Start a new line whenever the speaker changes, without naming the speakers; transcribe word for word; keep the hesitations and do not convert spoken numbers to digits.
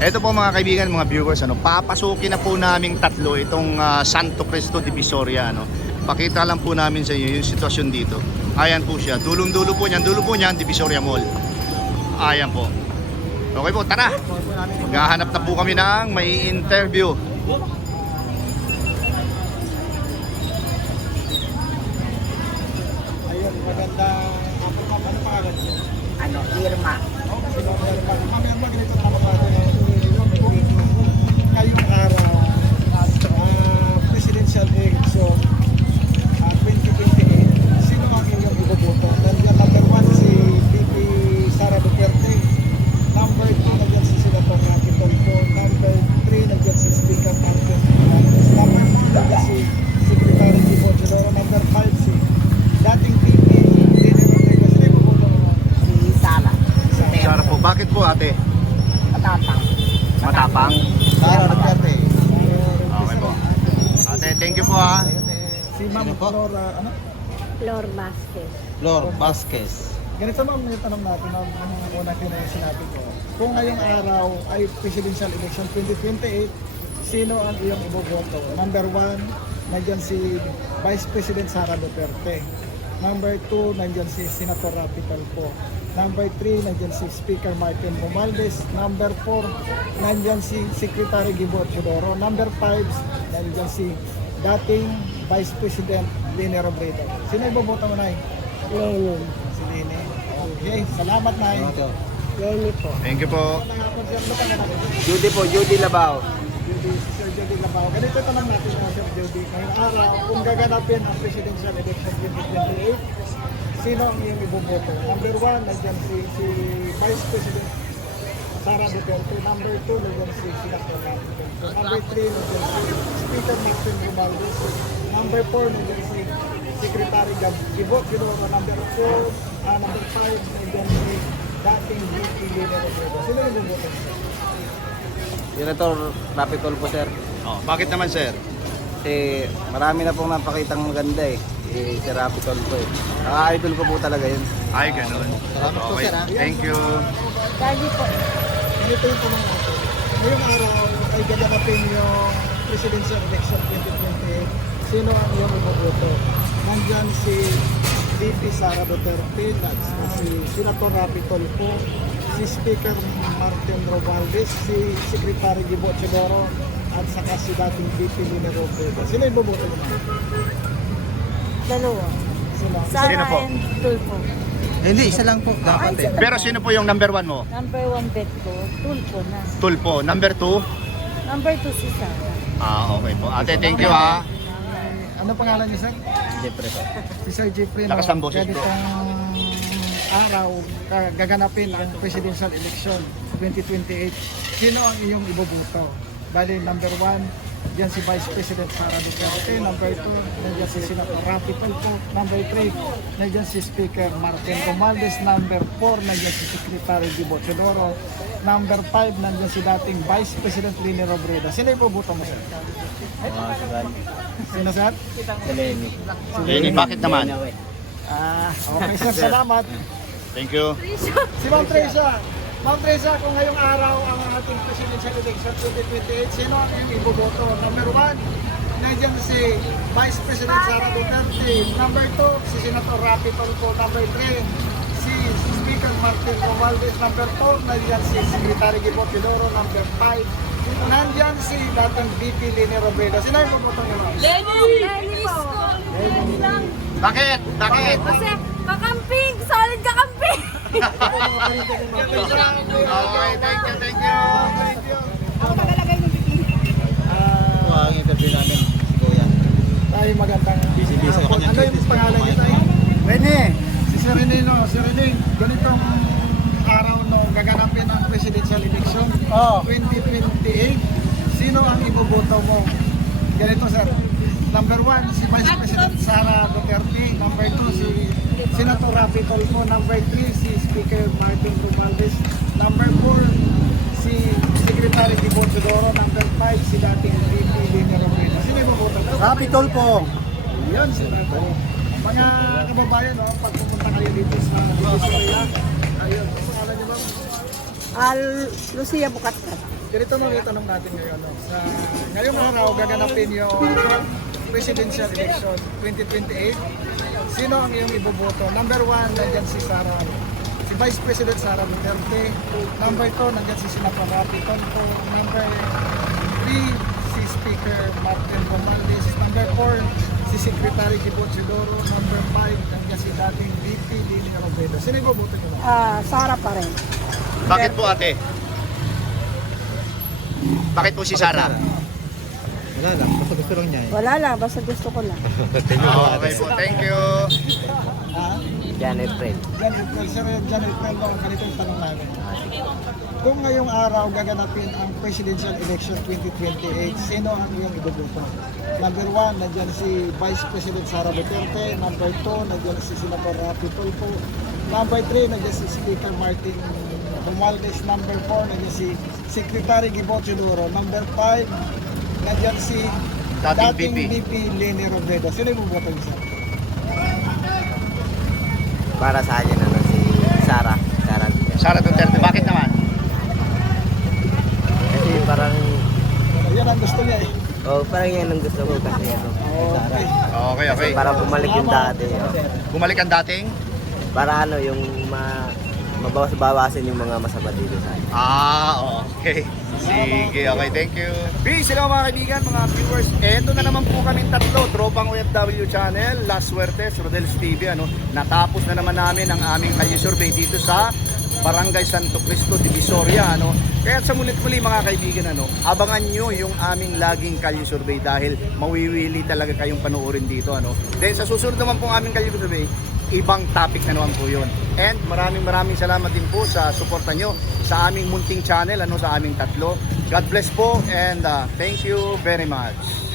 Ito po mga kaibigan, mga viewers, ano, papasukin na po namin tatlo itong uh, Santo Cristo Divisoria, ano. Pakita lang po namin sa inyo yung sitwasyon dito. Ayan po siya, dulong-dulo po niyan, dulo po niyan, Divisoria Mall. Ayan po. Okay po, tara. Maghahanap na po kami ng may interview.
Ayun, maganda. Ano pa, ano pangalan niya?
Ano, Irma.
Oh, si Ma'am Irma. Ma'am Irma, ganito tanong natin. Ngayong araw, uh, presidential election, uh, twenty twenty-eight, sino ang inyong iboboto? Nandiyan number one si V P Sara Duterte. Number two, nandiyan si Senator Rafi Tulfo. Number three, nandiyan si Speaker Martin Romualdez. Number four, nandiyan si Secretary Gibo Chidoro. Number five, si dating V P Lene Rodriguez. Sino iboboto mo?
Si Sara.
Sara po, bakit po ate?
Matapang.
Matapang?
Sara Duterte.
Okay po. Ate, thank you po ha.
Si Ma'am Flora, ano?
Flor Vasquez.
Flor Vasquez.
Ganito ma'am, yung tanong natin, ma'am, ang una kina sinabi ko. Kung ngayong araw ay presidential election twenty twenty-eight, sino ang iyong iboboto? Number one, nandyan si Vice President Sara Duterte. Number two, nandyan si Senator Rafi Tulfo. Number three, nandyan si Speaker Martin Romualdez. Number four, nandyan si Secretary Gibo Chidoro. Number five, nandyan si dating Vice President Lene Robredo. Sino iboboto mo, Nay?
Lenin.
Si Lene. Okay, salamat, Nay.
Lenny po.
Thank you po.
Judy po, Judy Labao.
Judy, si Sir Judy Labao. Ganito tanong natin na Sir Judy. Ngayong araw, kung gaganapin ang presidential election twenty twenty-eight, sino ang iyong iboboto? Number one, nandiyan si, si Vice President Sara Duterte. Number two, nandiyan si Senator Rafi Tulfo. Number three, nandiyan si Speaker Martin Romualdez. Number four, nandiyan si Secretary Gibo Chidoro. Number four, ah, number five, nandiyan si dating V P Lene Robredo. Sino yung iboboto?
Senator Rafi Tulfo, sir.
Oh, bakit naman sir?
Kasi marami na pong napakitang maganda eh. Eh, si Rafi Tulfo eh. Nakaka-idol ko po talaga yun.
Ay, ganun. Okay, thank you.
Daddy po.
Ganito yung tanong natin. Ngayong araw ay gaganapin yung presidential election twenty twenty-eight. Sino ang iyong iboboto? Nandyan si V P Sara Duterte, that's uh, si Senator Rafi Tulfo, si Speaker Martin Romualdez, si Secretary Gibo Chidoro, at saka si dating V P Lene Robredo. Sino yung iboboto mo?
Dalawa.
Sino?
Sara
Sino po?
and Tulfo.
Hindi, isa lang po. Dapat eh.
Pero sino po yung number one mo?
Number one bet ko, Tulfo na.
Tulpo. Number two?
Number two si Sara.
Ah, okay po. Ate, thank you ha.
Ano pangalan niyo, sir?
Siyempre po.
Si Sir Jeffrey.
Lakas ng boses, bro.
Ganitong araw, ka- gaganapin ang presidential election twenty twenty-eight. Sino ang iyong iboboto? Bali, number one, diyan si Vice President Sara Duterte. Number two, nandiyan si Senator Rafi Tulfo. Number three, nandiyan si Speaker Martin Romualdez. Number four, nandiyan si Secretary Gibo Chidoro. Number five, nandiyan si dating Vice President Lene Robredo. Sino iboboto mo, sir?
Mga sagal.
Sino, sir?
Si Lenny.
Lenny, bakit naman?
Ah, okay, sir. Salamat.
Thank you.
Si Ma'am Teresa. Ma'am Teresa, kung ngayong araw ang ating presidential election twenty twenty-eight, sino ang iyong iboboto? Number one, nandiyan si Vice President Sara Duterte. Number two, si Senator Rafi Tulfo. Number three, si Speaker Martin Romualdez. Number four, nandiyan si Secretary Gibo Chidoro. Number five, nandiyan si dating V P Lene Robredo. Sino yung iboboto niyo?
Lenny po. Lenny lang.
Bakit? Bakit?
Kasi kakamping! Solid kakamping!
Okay, thank you, thank you.
Ako nagalagay ng bikini.
Ito ang interview namin. Si Kuya.
Tayo magandang
Busy-busy sa
hapon.
kanya.
Ano yung pangalan niya tayo? Rene! Si Sir Rene, no? Si Rene, ganitong araw no gaganapin ang presidential election twenty twenty-eight. Sino ang iboboto mo? Ganito, sir. Number one, si Vice President Sara Duterte. Number two, si Senator Rafi Tulfo. Number three, si Speaker Martin Romualdez. Number four, si Secretary Gibo Chidoro. Number five, si dating V P Lene Robredo. Sino iboboto mo?
Rafi Tulfo.
Yan, Senator. Mga kababayan, no, pag pumunta kayo dito sa Divisoria, ayun, pangalan niyo, ma'am?
Al Lucia Bukatka.
Ganito mo may tanong natin ngayon. No? Sa ngayong araw, gaganapin yung presidential election twenty twenty-eight. Sino ang iyong iboboto? Number one, nandyan si Sara. Si Vice President Sara Duterte. Number two, nandyan si Senator Rapi Tonto. Number three, si Speaker Martin Romualdez. Number four, si Secretary Gibon Sidoro. Number five, nandyan si dating V P Lini Robredo. Sino iboboto nyo na?
Ah, Sara pa rin.
Bakit po ate? Bakit po si Sara?
Wala lang, basta gusto lang niya eh.
Wala lang, basta gusto ko lang.
Okay po, thank you.
Ah?
Janet Friend.
Jan April, Sir Jan April, no, ganito yung tanong namin. Kung ngayong araw gaganapin ang presidential election twenty twenty-eight, sino ang iyong iboboto? Number one, nandiyan si Vice President Sara Duterte. Number two, nandiyan si Senator Rapi Tulfo. Number three, nandiyan si Speaker Martin Romualdez. Number four, nandiyan si Secretary Gibon Sidoro. Number five, nandiyan si
Dating
dating
V P.
V P Leni Robredo. Sino yung iboboto niyo, sir?
Para sa akin, ano, si Sara. Sara.
Sara Duterte, bakit naman?
Kasi parang,
Yan ang gusto niya eh.
oh, parang yan ang gusto ko kasi ano.
Okay.
Okay, okay.
Para bumalik yung dati. Oh.
Bumalik ang dating?
Para ano, yung ma mabawas-bawasan yung mga masama dito sa akin.
Ah, okay. Sige, okay, thank you. Peace, hello mga kaibigan, mga viewers. Eto na naman po kaming tatlo, Tropang O F W Channel, La Suertes, Rodel's T V. Ano, natapos na naman namin ang aming kalye survey dito sa Barangay Santo Cristo, Divisoria. Ano. Kaya sa mulit-muli mga kaibigan, ano, abangan nyo yung aming laging kalye survey dahil mawiwili talaga kayong panoorin dito. Ano. Then sa susunod naman pong aming kalye survey, ibang topic na naman po yun. And maraming maraming salamat din po sa suporta nyo sa aming munting channel, ano, sa aming tatlo. God bless po and uh, thank you very much.